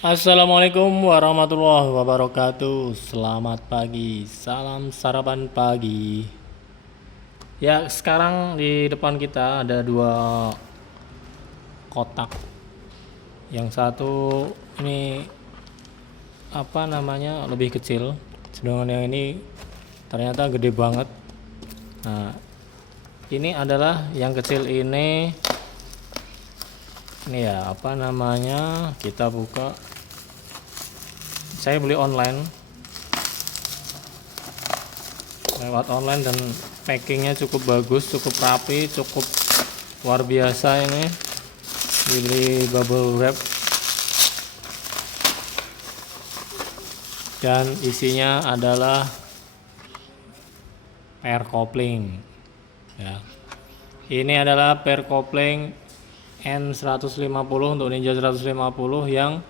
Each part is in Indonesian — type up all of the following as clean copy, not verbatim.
Assalamualaikum warahmatullahi wabarakatuh. Selamat pagi, salam sarapan pagi. Ya, sekarang di depan kita ada dua kotak. Yang satu ini apa namanya lebih kecil, sedangkan yang ini ternyata gede banget. Nah, ini adalah yang kecil ini ya apa namanya, kita buka. Saya beli online, lewat online, dan packingnya cukup bagus, cukup rapi, cukup luar biasa. Ini dibeli bubble wrap dan isinya adalah pair kopling ya. Ini adalah pair kopling N150 untuk Ninja 150 yang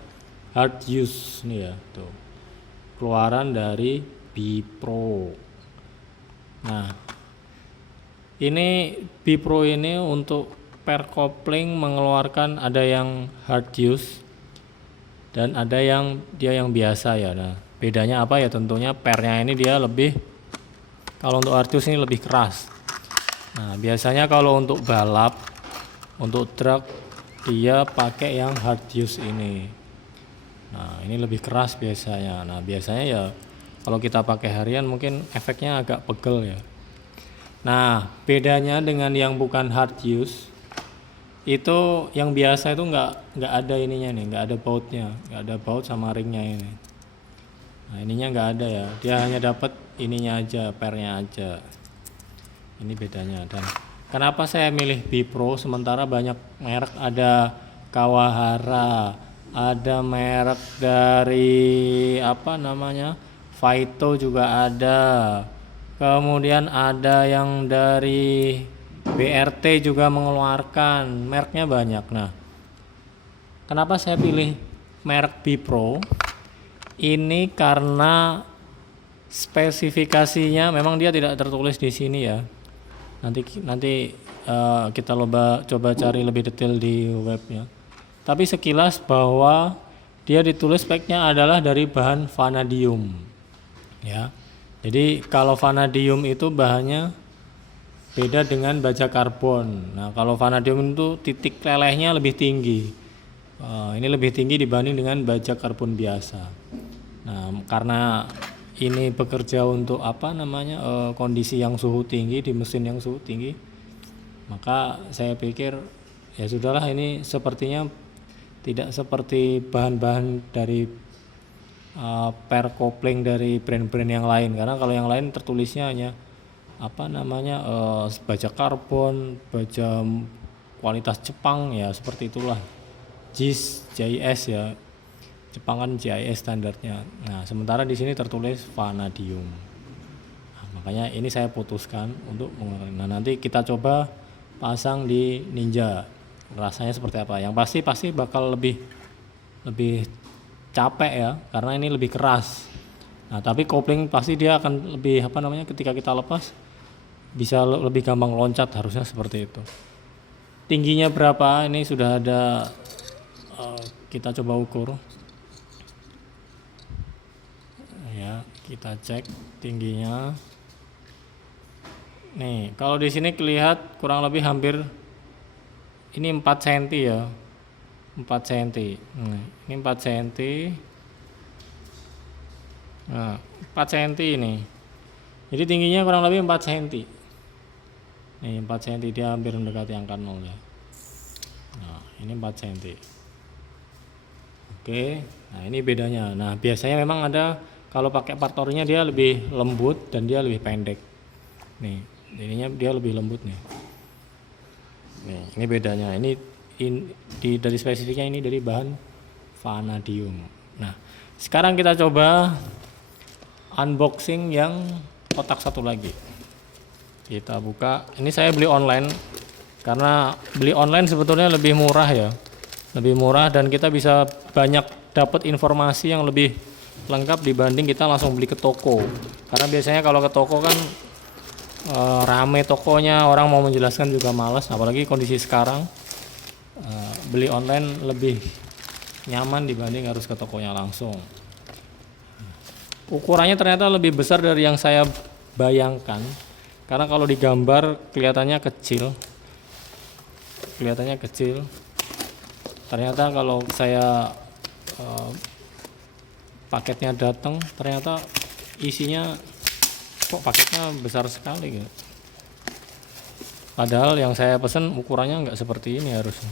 hard use nih ya, tuh keluaran dari Bipro. Nah, ini Bipro ini untuk pair kopling mengeluarkan ada yang hard use dan ada yang biasa ya. Nah, bedanya apa ya? Tentunya pairnya ini dia lebih, kalau untuk hard use ini lebih keras. Nah, biasanya kalau untuk balap, untuk truk, dia pakai yang hard use ini. Nah, ini lebih keras biasanya. Nah, biasanya ya kalau kita pakai harian mungkin efeknya agak pegel ya. Nah, bedanya dengan yang bukan hard use, itu yang biasa itu nggak ada ininya nih, nggak ada bautnya, nggak ada baut sama ringnya ini. Nah, ininya nggak ada ya, dia hanya dapat ininya aja, pairnya aja. Ini bedanya. Dan kenapa saya milih Bipro sementara banyak merek, ada Kawahara, ada merek dari apa namanya, Vaito juga ada, kemudian ada yang dari BRT juga mengeluarkan, mereknya banyak. Nah, kenapa saya pilih merek Bipro ini? Karena spesifikasinya memang dia tidak tertulis di sini ya. Nanti kita coba cari lebih detail di webnya. Tapi sekilas bahwa dia ditulis speknya adalah dari bahan vanadium ya. Jadi kalau vanadium itu bahannya beda dengan baja karbon. Nah, kalau vanadium itu titik lelehnya lebih tinggi. Ini lebih tinggi dibanding dengan baja karbon biasa. Nah, karena ini bekerja untuk apa namanya, kondisi yang suhu tinggi, di mesin yang suhu tinggi, maka saya pikir ya sudahlah, ini sepertinya tidak seperti bahan-bahan dari pair kopling dari brand-brand yang lain. Karena kalau yang lain tertulisnya hanya apa namanya, baja karbon, baja kualitas Jepang ya, seperti itulah, JIS ya, Jepang kan JIS standarnya. Nah, sementara di sini tertulis vanadium. Nah, makanya ini saya putuskan untuk mengeluarkan. Nah, nanti kita coba pasang di Ninja, rasanya seperti apa. Yang pasti bakal lebih capek ya, karena ini lebih keras. Nah, tapi kopling pasti dia akan lebih apa namanya, ketika kita lepas bisa lebih gampang loncat, harusnya seperti itu. Tingginya berapa ini sudah ada, kita coba ukur ya, kita cek tingginya. Nih, kalau di sini kelihatan kurang lebih hampir ini 4 cm ya. 4 cm. Ini 4 cm. Nah, 4 cm ini. Jadi tingginya kurang lebih 4 cm. Nih, 4 cm, dia hampir mendekati angka 0 ya. Nah, ini 4 cm. Oke. Nah, ini bedanya. Nah, biasanya memang ada, kalau pakai part orinya dia lebih lembut dan dia lebih pendek. Nih, ininya dia lebih lembut nih. Nih, ini bedanya. Ini dari spesifiknya ini dari bahan vanadium. Nah, sekarang kita coba unboxing yang kotak satu lagi. Kita buka. Ini saya beli online, karena beli online sebetulnya lebih murah ya, lebih murah, dan kita bisa banyak dapat informasi yang lebih lengkap dibanding kita langsung beli ke toko. Karena biasanya kalau ke toko kan rame tokonya, orang mau menjelaskan juga malas, apalagi kondisi sekarang. Beli online lebih nyaman dibanding harus ke tokonya langsung. Ukurannya ternyata lebih besar dari yang saya bayangkan, karena kalau digambar kelihatannya kecil, ternyata kalau saya paketnya datang, ternyata isinya kok paketnya besar sekali gitu. Padahal yang saya pesen ukurannya nggak seperti ini harusnya.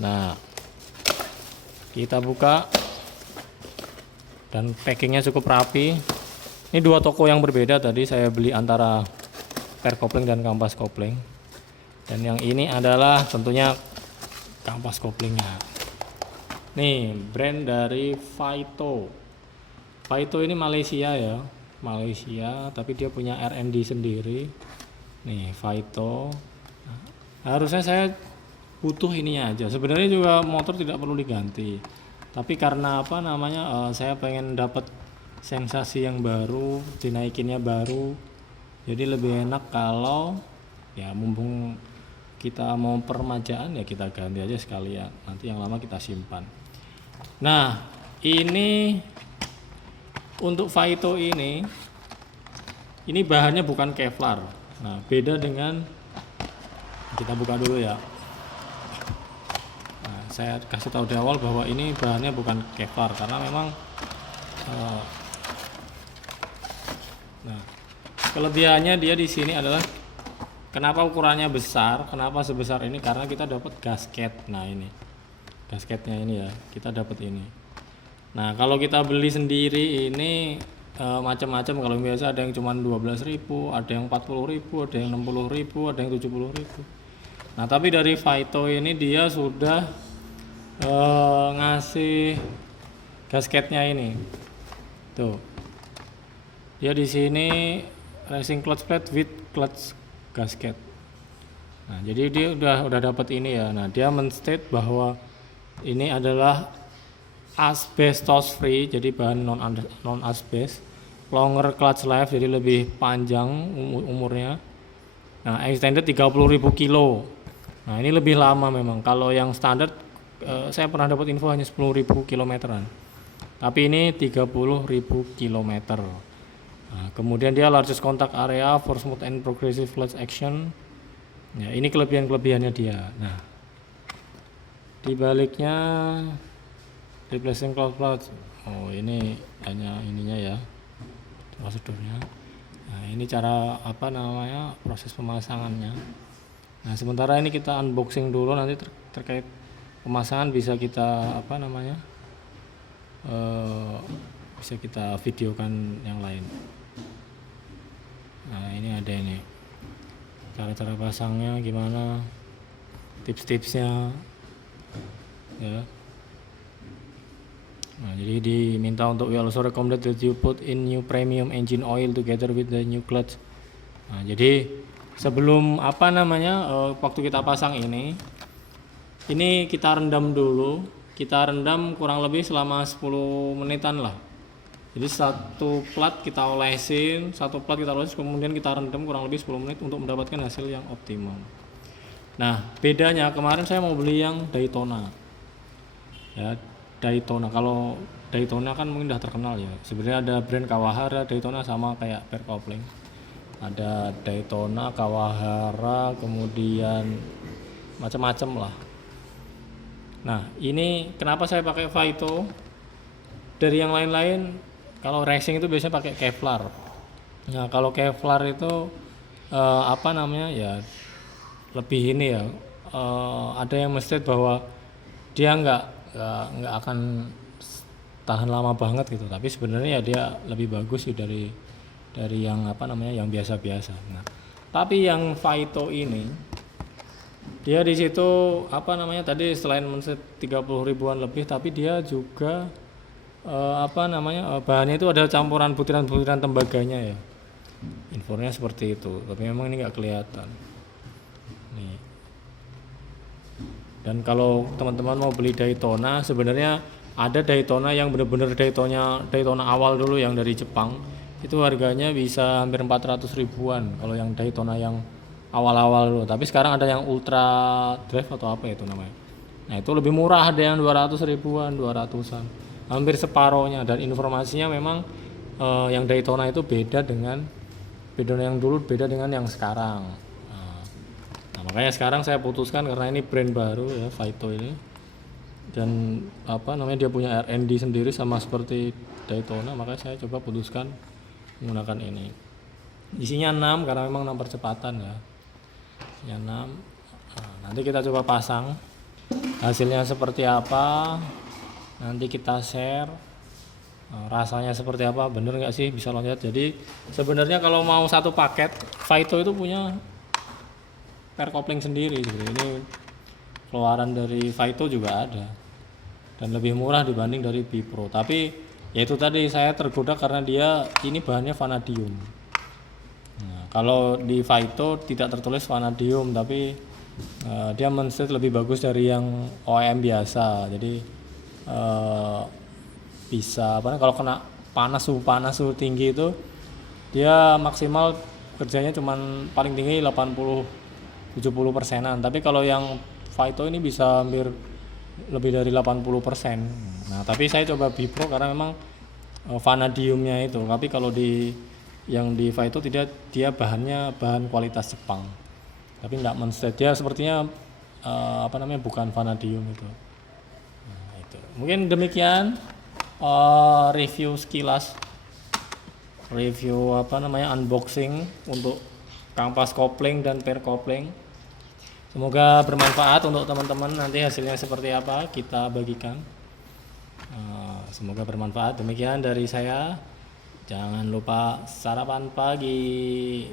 Nah, kita buka dan packingnya cukup rapi. Ini dua toko yang berbeda, tadi saya beli antara per kopling dan kampas kopling. Dan yang ini adalah tentunya kampas koplingnya. Nih, brand dari Vaito. Vaito ini Malaysia ya, tapi dia punya R&D sendiri. Nih, Vaito. Harusnya saya butuh ininya aja. Sebenarnya juga motor tidak perlu diganti. Tapi karena saya pengen dapat sensasi yang baru, dinaikinnya baru. Jadi lebih enak kalau ya mumpung kita mau permajaan ya kita ganti aja sekalian. Nanti yang lama kita simpan. Nah, ini untuk Vaito ini bahannya bukan Kevlar. Nah, beda dengan, kita buka dulu ya. Nah, saya kasih tahu di awal bahwa ini bahannya bukan Kevlar karena memang nah, kelebihannya dia di sini adalah kenapa ukurannya besar, kenapa sebesar ini, karena kita dapat gasket. Nah, ini gasketnya ini ya, kita dapat ini. Nah, kalau kita beli sendiri ini macam-macam. Kalau biasa ada yang cuma 12.000, ada yang 40.000, ada yang 60.000, ada yang 70.000. Nah, tapi dari Vaito ini dia sudah ngasih gasketnya ini. Tuh. Dia di sini racing clutch plate with clutch gasket. Nah, jadi dia udah dapat ini ya. Nah, dia menstate bahwa ini adalah asbestos free, jadi bahan non asbes. Longer clutch life, jadi lebih panjang umurnya. Nah, extended 30.000 kilo. Nah, ini lebih lama memang. Kalau yang standar saya pernah dapat info hanya 10.000 kilometeran. Tapi ini 30.000 kilometer. Nah, kemudian dia largest contact area for smooth and progressive clutch action. Ya, ini kelebihannya dia. Nah, di baliknya replacing clutch. Oh, ini hanya ininya ya, prosedurnya. Nah, ini cara proses pemasangannya. Nah, sementara ini kita unboxing dulu, nanti terkait pemasangan bisa kita bisa kita videokan yang lain. Nah, ini ada ini cara pasangnya gimana, tips-tipsnya ya. Nah, jadi diminta untuk we also recommend that you put in new premium engine oil together with the new clutch. Nah, jadi sebelum waktu kita pasang ini kita rendam dulu. Kita rendam kurang lebih selama 10 menitan lah. Jadi satu plat kita olesin, kemudian kita rendam kurang lebih 10 menit untuk mendapatkan hasil yang optimum. Nah, bedanya kemarin saya mau beli yang Daytona. Ya, Daytona. Kalau Daytona kan mungkin udah terkenal ya. Sebenarnya ada brand Kawahara, Daytona sama kayak per kopling. Ada Daytona, Kawahara, kemudian macam-macam lah. Nah, ini kenapa saya pakai Vaito? Dari yang lain-lain, kalau racing itu biasanya pakai Kevlar. Nah, kalau Kevlar itu ya lebih ini ya. Ada yang menstate bahwa dia nggak akan tahan lama banget gitu. Tapi sebenarnya ya dia lebih bagus sih dari yang yang biasa-biasa. Nah, tapi yang Vaito ini dia di situ tadi selain men-set 30.000-an lebih, tapi dia juga bahannya itu ada campuran butiran-butiran tembaganya ya. Infonya seperti itu, tapi memang ini nggak kelihatan. Nih. Dan kalau teman-teman mau beli Daytona, sebenarnya ada Daytona yang benar-benar Daytona awal dulu yang dari Jepang. Itu harganya bisa hampir 400 ribuan kalau yang Daytona yang awal-awal dulu. Tapi sekarang ada yang Ultra Drive atau apa itu namanya. Nah itu lebih murah, ada yang 200 ribuan, 200-an, hampir separohnya. Dan informasinya memang yang Daytona itu beda yang dulu, beda dengan yang sekarang. Nah makanya sekarang saya putuskan, karena ini brand baru ya Vito ini, dan apa namanya, dia punya R&D sendiri sama seperti Daytona, makanya saya coba putuskan menggunakan ini. Isinya 6 karena memang 6 percepatan ya. Isinya 6. Nah, nanti kita coba pasang. Hasilnya seperti apa? Nanti kita share. Rasanya seperti apa? Bener nggak sih bisa loncat? Jadi sebenarnya kalau mau satu paket, Vito itu punya pair coupling sendiri. Ini keluaran dari Vito juga ada, dan lebih murah dibanding dari Bipro. Tapi ya itu tadi, saya tergoda karena dia ini bahannya vanadium. Nah, kalau di Vito tidak tertulis vanadium, tapi dia men-state lebih bagus dari yang OEM biasa. Jadi bisa kalau kena suhu panas tinggi itu dia maksimal kerjanya cuman paling tinggi 80-70%-an. Tapi kalau yang Vito ini bisa hampir lebih dari 80%. Nah tapi saya coba Bipro karena memang vanadiumnya itu. Tapi kalau yang di Vito tidak, dia bahan kualitas Jepang, tapi nggak men-state. Dia sepertinya bukan vanadium itu. Nah, itu mungkin demikian review sekilas, unboxing untuk kampas kopling dan pair kopling. Semoga bermanfaat untuk teman-teman. Nanti hasilnya seperti apa kita bagikan. Semoga bermanfaat. Demikian dari saya. Jangan lupa sarapan pagi.